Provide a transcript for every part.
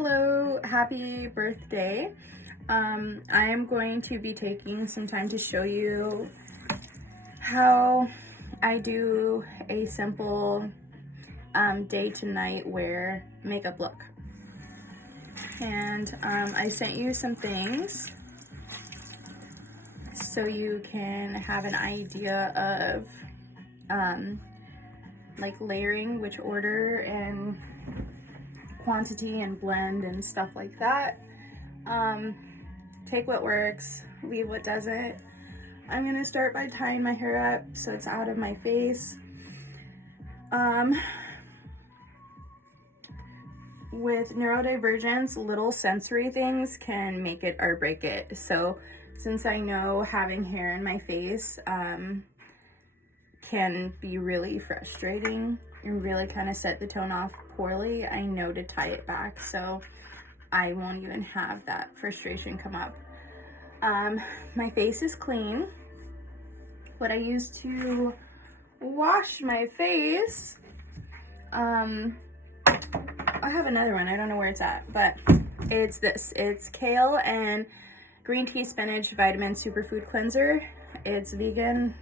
Hello, happy birthday. I am going to be taking some time to show you how I do a simple day to night wear makeup look. And I sent you some things so you can have an idea of like layering, which order and quantity and blend and stuff like that. Take what works, leave what doesn't. I'm gonna start by tying my hair up so it's out of my face. With neurodivergence, little sensory things can make it or break it. So since I know having hair in my face can be really frustrating and really kind of set the tone off poorly, I know to tie it back so I won't even have that frustration come up. My face is clean. What I use to wash my face, I have another one, I don't know where it's at, but it's this. It's Kale and Green Tea Spinach Vitamin Superfood Cleanser. It's vegan.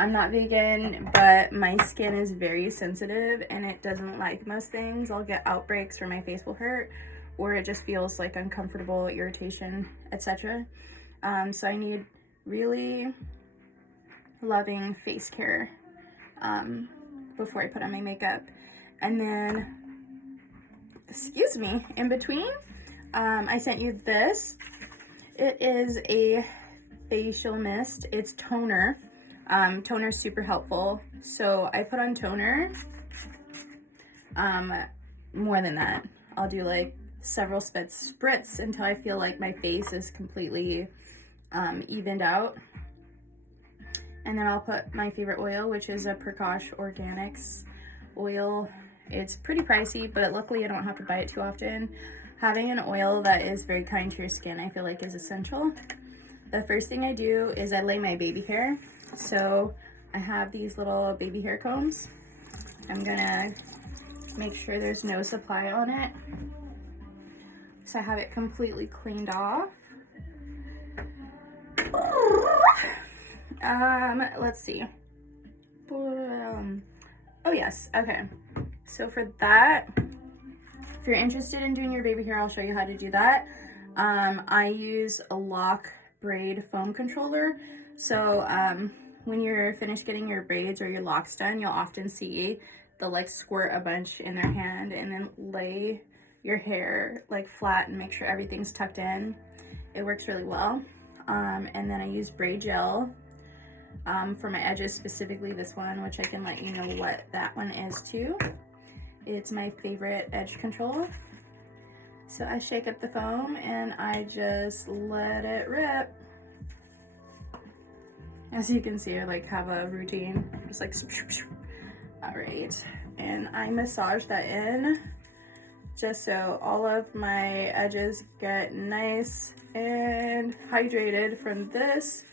I'm not vegan, but my skin is very sensitive and it doesn't like most things. I'll get outbreaks where my face will hurt, or it just feels like uncomfortable, irritation, etc. So I need really loving face care before I put on my makeup. And then, excuse me, in between, I sent you this. It is a facial mist. It's toner. Toner is super helpful. So I put on toner, more than that. I'll do like several spritz until I feel like my face is completely evened out. And then I'll put my favorite oil, which is a Prakash Organics oil. It's pretty pricey, but luckily I don't have to buy it too often. Having an oil that is very kind to your skin, I feel like, is essential. The first thing I do is I lay my baby hair. So I have these little baby hair combs. I'm gonna make sure there's no supply on it. So I have it completely cleaned off. Let's see. Oh yes, okay. So for that, if you're interested in doing your baby hair, I'll show you how to do that. I use a lock braid foam controller. So when you're finished getting your braids or your locks done, you'll often see they'll like squirt a bunch in their hand and then lay your hair like flat and make sure everything's tucked in. It works really well. And then I use braid gel for my edges, specifically this one, which I can let you know what that one is too. It's my favorite edge control. So I shake up the foam and I just let it rip. As you can see, I like have a routine. It's like, all right. And I massage that in just so all of my edges get nice and hydrated from this.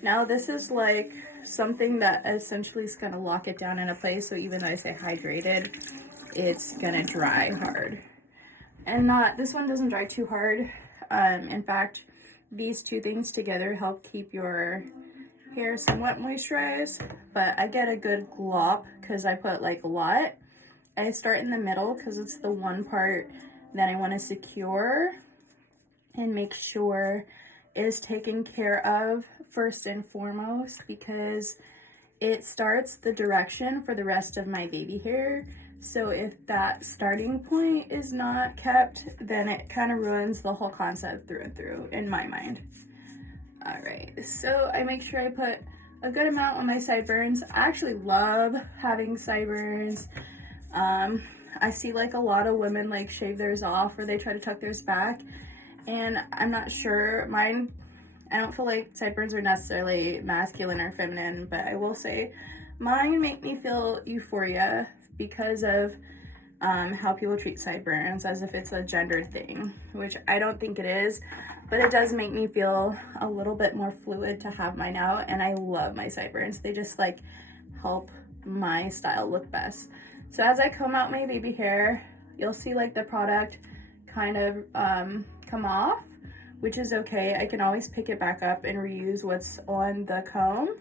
Now this is like something that essentially is gonna lock it down in a place. So even though I say hydrated, it's gonna dry hard. And this one doesn't dry too hard. In fact, these two things together help keep your hair somewhat moisturized, but I get a good glop because I put like a lot. I start in the middle because it's the one part that I want to secure and make sure is taken care of first and foremost, because it starts the direction for the rest of my baby hair. So if that starting point is not kept, then it kind of ruins the whole concept through and through in my mind. All right, so I make sure I put a good amount on my sideburns. I actually love having sideburns. I see like a lot of women like shave theirs off or they try to tuck theirs back, and I'm not sure. Mine, I don't feel like sideburns are necessarily masculine or feminine, but I will say mine make me feel euphoria because of how people treat sideburns as if it's a gendered thing, which I don't think it is, but it does make me feel a little bit more fluid to have mine out, and I love my sideburns. They just like help my style look best. So as I comb out my baby hair, you'll see like the product kind of come off, which is okay. I can always pick it back up and reuse what's on the comb.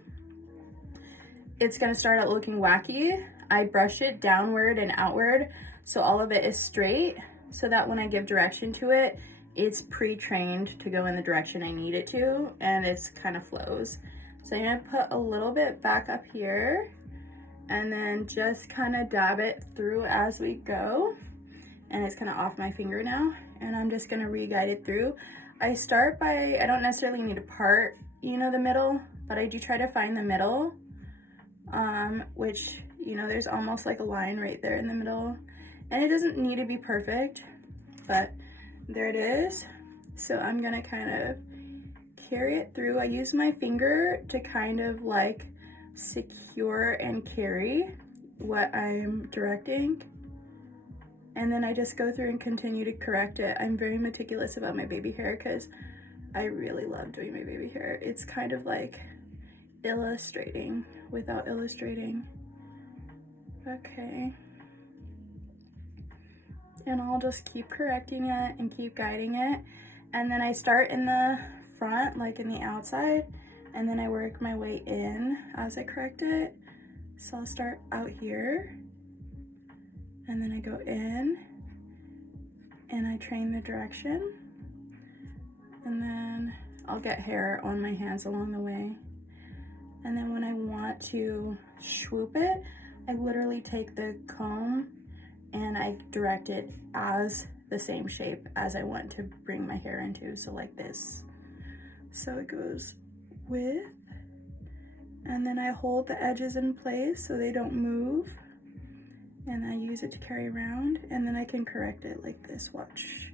It's gonna start out looking wacky. I brush it downward and outward so all of it is straight, so that when I give direction to it, it's pre-trained to go in the direction I need it to, and it's kind of flows. So I'm gonna put a little bit back up here and then just kind of dab it through as we go. And it's kind of off my finger now, and I'm just gonna re-guide it through. I start by, I don't necessarily need to part, you know, the middle, but I do try to find the middle, which, you know, there's almost like a line right there in the middle. And it doesn't need to be perfect, but there it is. So I'm gonna kind of carry it through. I use my finger to kind of like secure and carry what I'm directing. And then I just go through and continue to correct it. I'm very meticulous about my baby hair because I really love doing my baby hair. It's kind of like illustrating without illustrating. Okay. And I'll just keep correcting it and keep guiding it. And then I start in the front, like in the outside, and then I work my way in as I correct it. So I'll start out here, and then I go in, and I train the direction, and then I'll get hair on my hands along the way. And then when I want to swoop it, I literally take the comb and I direct it as the same shape as I want to bring my hair into, so like this. So it goes with, and then I hold the edges in place so they don't move, and I use it to carry around, and then I can correct it like this. Watch.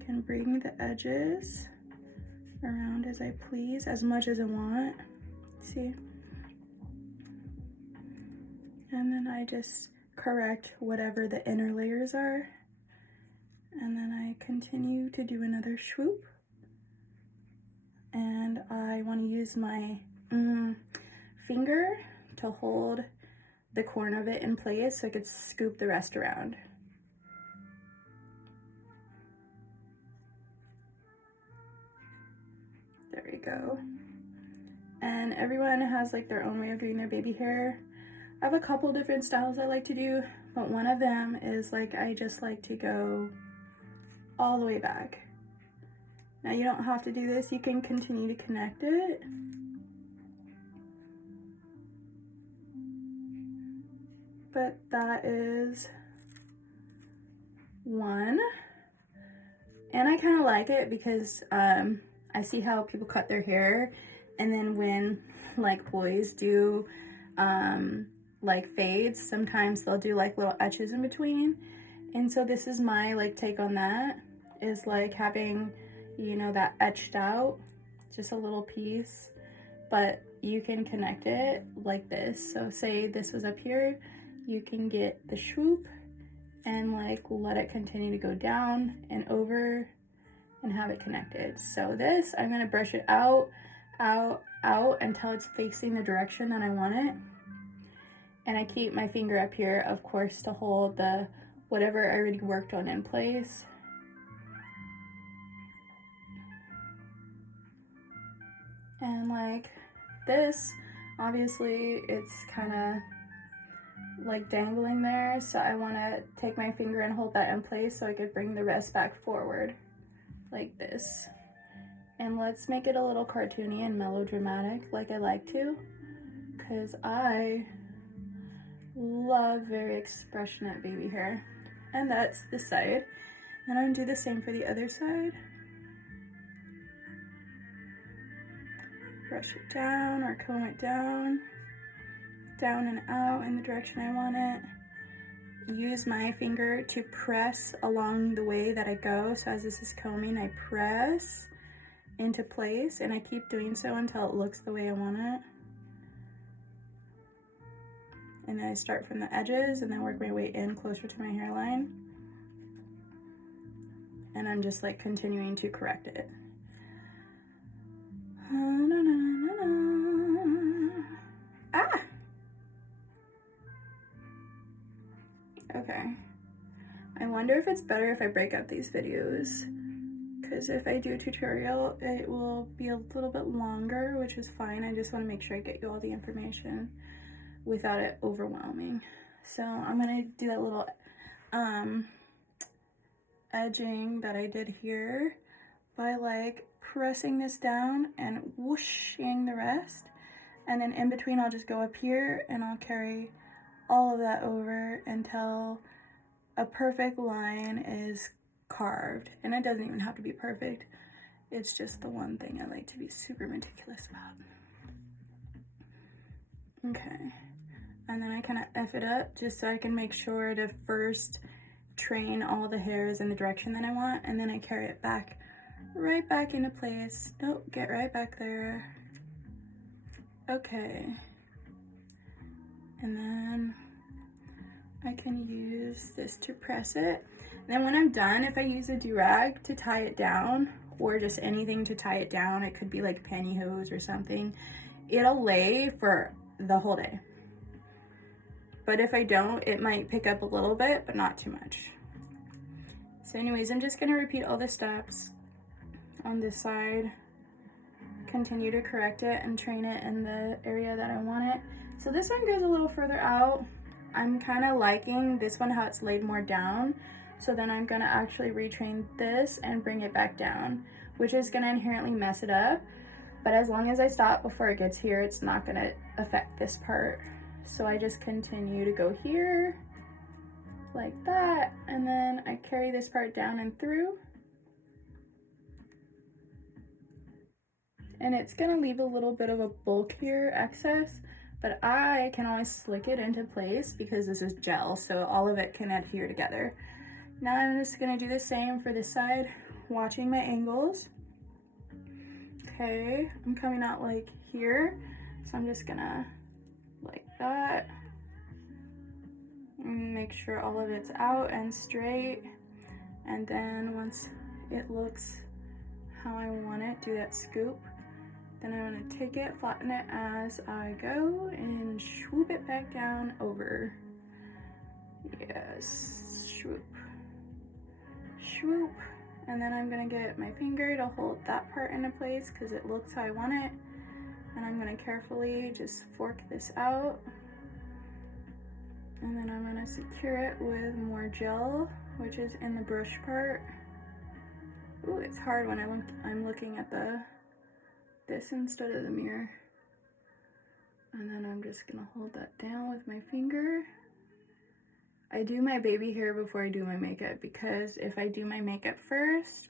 I can bring the edges around as I please, as much as I want. See? And then I just correct whatever the inner layers are, and then I continue to do another swoop. And I want to use my finger to hold the corner of it in place so I could scoop the rest around. There we go. And everyone has like their own way of doing their baby hair. I have a couple different styles I like to do, but one of them is like I just like to go all the way back. Now you don't have to do this, you can continue to connect it. But that is one. And I kind of like it because I see how people cut their hair, and then when like boys do like fades, sometimes they'll do like little etches in between. And so this is my like take on that, is like having, you know, that etched out, just a little piece, but you can connect it like this. So say this was up here, you can get the swoop and like let it continue to go down and over and have it connected. So this, I'm gonna brush it out, out, out until it's facing the direction that I want it. And I keep my finger up here, of course, to hold the whatever I already worked on in place. And like this, obviously it's kind of like dangling there, so I want to take my finger and hold that in place so I could bring the rest back forward like this. And let's make it a little cartoony and melodramatic like I like to, because I love very expressionate baby hair. And that's the side. And I'm gonna do the same for the other side. Brush it down or comb it down and out in the direction I want it. Use my finger to press along the way that I go. So as this is combing, I press into place, and I keep doing so until it looks the way I want it. And then I start from the edges and then work my way in closer to my hairline. And I'm just like continuing to correct it. Ah! Okay. I wonder if if it's better if I break up these videos, because if I do a tutorial, it will be a little bit longer, which is fine. I just want to make sure I get you all the information without it overwhelming. So I'm gonna do that little edging that I did here by like pressing this down and whooshing the rest, and then in between I'll just go up here and I'll carry all of that over until a perfect line is carved. And it doesn't even have to be perfect, it's just the one thing I like to be super meticulous about. Okay, and then I kind of F it up just so I can make sure to first train all the hairs in the direction that I want, and then I carry it back, right back into place. Nope, get right back there. Okay, and then I can use this to press it. And then when I'm done, if I use a do-rag to tie it down, or just anything to tie it down, it could be like pantyhose or something, it'll lay for the whole day. But if I don't, it might pick up a little bit, but not too much. So anyways, I'm just gonna repeat all the steps on this side, continue to correct it and train it in the area that I want it. So this one goes a little further out. I'm kind of liking this one, how it's laid more down. So then I'm gonna actually retrain this and bring it back down, which is gonna inherently mess it up. But as long as I stop before it gets here, it's not gonna affect this part. So I just continue to go here like that, and then I carry this part down and through. And it's gonna leave a little bit of a bulk here, excess, but I can always slick it into place because this is gel, so all of it can adhere together. Now I'm just gonna do the same for this side, watching my angles. Okay, I'm coming out like here, so I'm just gonna like that. Make sure all of it's out and straight, and then once it looks how I want it, do that scoop. Then I'm gonna take it, flatten it as I go, and swoop it back down over. Yes, swoop, swoop. And then I'm gonna get my finger to hold that part into place because it looks how I want it. And I'm gonna carefully just fork this out. And then I'm gonna secure it with more gel, which is in the brush part. Ooh, it's hard when I'm looking at this instead of the mirror. And then I'm just gonna hold that down with my finger. I do my baby hair before I do my makeup, because if I do my makeup first,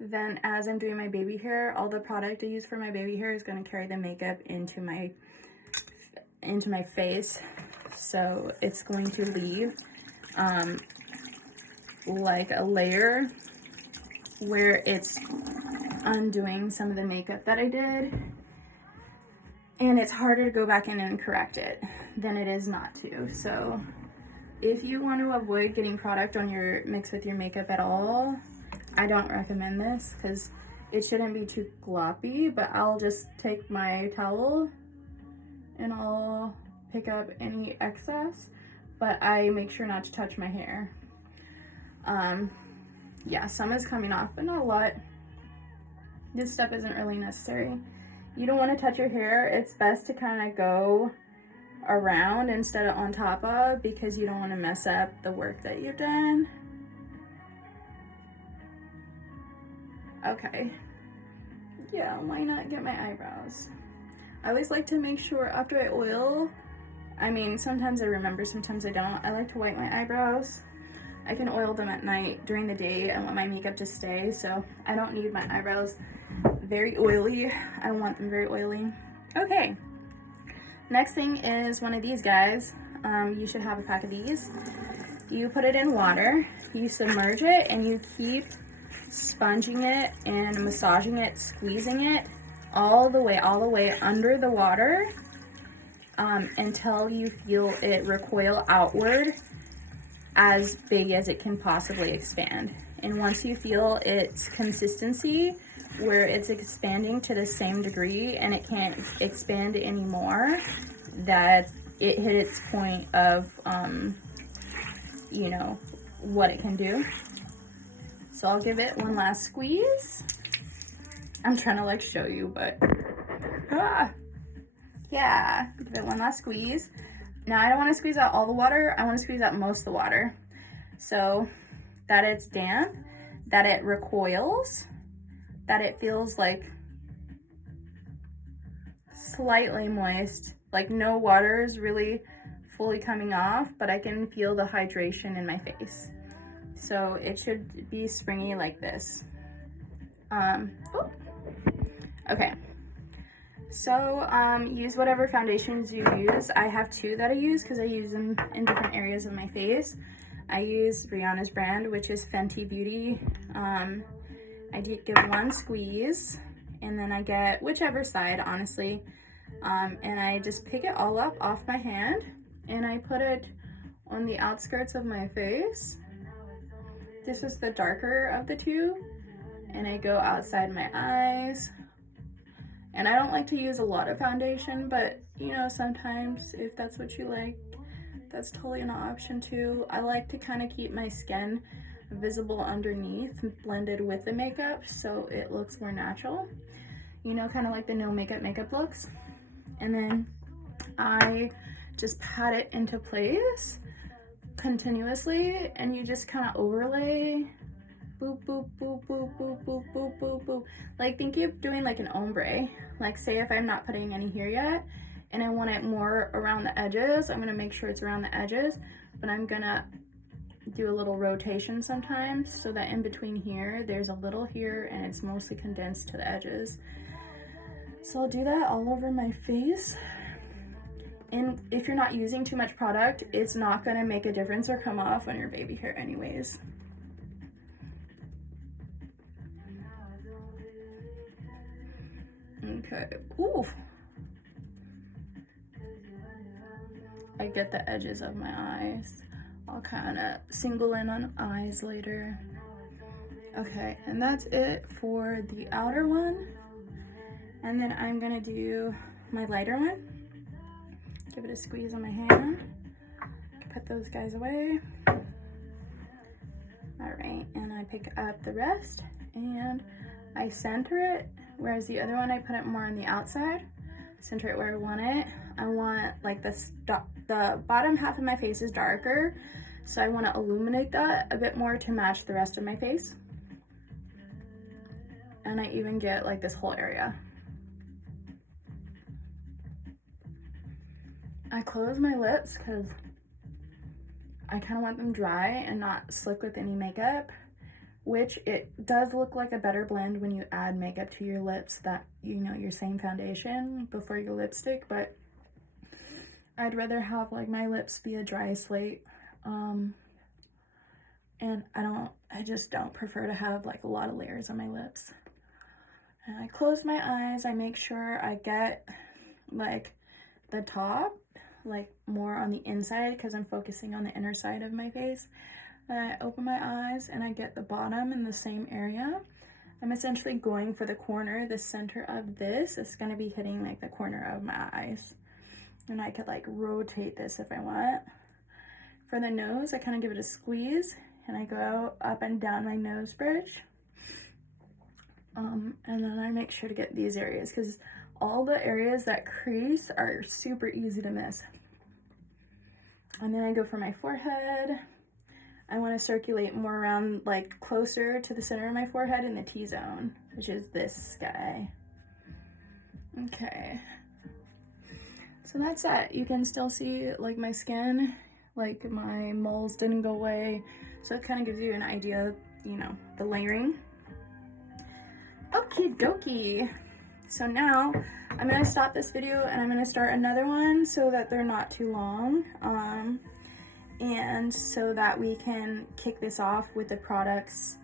then as I'm doing my baby hair, all the product I use for my baby hair is gonna carry the makeup into my face. So it's going to leave like a layer where it's undoing some of the makeup that I did, and it's harder to go back in and correct it than it is not to. So if you want to avoid getting product on your mix with your makeup at all, I don't recommend this because it shouldn't be too gloppy. But I'll just take my towel and I'll pick up any excess, but I make sure not to touch my hair. Yeah, some is coming off, but not a lot. This step isn't really necessary. You don't want to touch your hair. It's best to kind of go around instead of on top of, because you don't want to mess up the work that you've done. Okay. Yeah, why not get my eyebrows? I always like to make sure after I oil, I mean, sometimes I remember, sometimes I don't. I like to wipe my eyebrows. I can oil them at night. During the day, I want my makeup to stay, so I don't need my eyebrows very oily. I want them very oily. Okay, next thing is one of these guys. You should have a pack of these. You put it in water, you submerge it, and you keep sponging it and massaging it, squeezing it all the way under the water until you feel it recoil outward as big as it can possibly expand. And once you feel its consistency where it's expanding to the same degree and it can't expand anymore, that it hit its point of you know, what it can do. So I'll give it one last squeeze. I'm trying to like show you, but yeah, give it one last squeeze. Now I don't want to squeeze out all the water, I want to squeeze out most of the water, so that it's damp, that it recoils, that it feels like slightly moist, like no water is really fully coming off, but I can feel the hydration in my face. So it should be springy like this. Okay. So use whatever foundations you use. I have two that I use because I use them in different areas of my face. I use Rihanna's brand, which is Fenty Beauty. I give one squeeze, and then I get whichever side, honestly. And I just pick it all up off my hand, and I put it on the outskirts of my face. This is the darker of the two, and I go outside my eyes. And I don't like to use a lot of foundation, but you know, sometimes if that's what you like, that's totally an option too. I like to kind of keep my skin visible underneath, blended with the makeup, so it looks more natural. You know, kind of like the no makeup looks. And then I just pat it into place continuously, and you just kind of overlay. Boop, boop, boop, boop, boop, boop, boop, boop, boop. Like, think you're doing like an ombre. Like, say if I'm not putting any here yet, and I want it more around the edges, I'm gonna make sure it's around the edges, but I'm gonna do a little rotation sometimes so that in between here, there's a little here, and it's mostly condensed to the edges. So I'll do that all over my face. And if you're not using too much product, it's not gonna make a difference or come off on your baby hair anyways. Okay, ooh. I get the edges of my eyes. I'll kind of single in on eyes later. Okay, and that's it for the outer one. And then I'm gonna do my lighter one. Give it a squeeze on my hand. Put those guys away. All right, and I pick up the rest and I center it. Whereas the other one, I put it more on the outside. Center it where I want it. I want like the bottom half of my face is darker, so I want to illuminate that a bit more to match the rest of my face. And I even get like this whole area. I close my lips because I kind of want them dry and not slick with any makeup. Which it does look like a better blend when you add makeup to your lips, that, you know, your same foundation before your lipstick, but I'd rather have like my lips be a dry slate. And I just don't prefer to have like a lot of layers on my lips. And I close my eyes, I make sure I get like the top, like more on the inside because I'm focusing on the inner side of my face. I open my eyes and I get the bottom in the same area. I'm essentially going for the corner, the center of this is going to be hitting like the corner of my eyes. And I could like rotate this if I want. For the nose, I kind of give it a squeeze and I go up and down my nose bridge. And then I make sure to get these areas because all the areas that crease are super easy to miss. And then I go for my forehead. I want to circulate more around, like closer to the center of my forehead in the T-zone, which is this guy. Okay. So that's that. You can still see like my skin, like my moles didn't go away. So it kind of gives you an idea, you know, the layering. Okie dokie. So now I'm going to stop this video and I'm going to start another one so that they're not too long. And so that we can kick this off with the products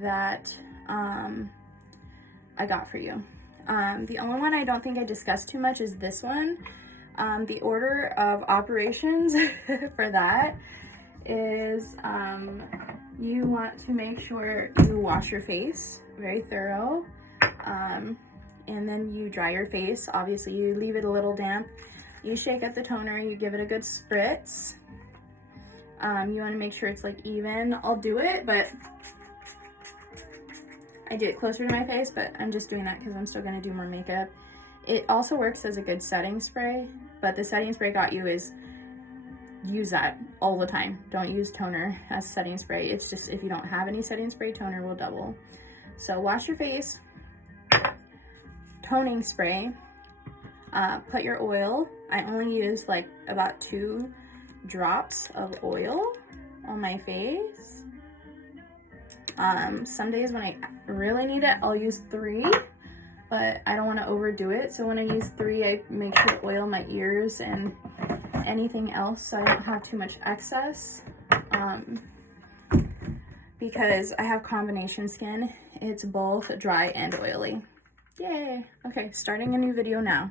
that I got for you. The only one I don't think I discussed too much is this one. The order of operations for that is you want to make sure you wash your face very thorough, and then you dry your face. Obviously you leave it a little damp, you shake up the toner, you give it a good spritz. You want to make sure it's like even. I'll do it, but I do it closer to my face, but I'm just doing that because I'm still going to do more makeup. It also works as a good setting spray, but the setting spray got you is use that all the time. Don't use toner as setting spray. It's just if you don't have any setting spray, toner will double. So wash your face, toning spray, put your oil. I only use like about 2 drops of oil on my face. Some days when I really need it, I'll use 3, but I don't want to overdo it. So when I use 3, I make sure to oil my ears and anything else so I don't have too much excess. Because I have combination skin, it's both dry and oily. Yay! Okay, starting a new video now.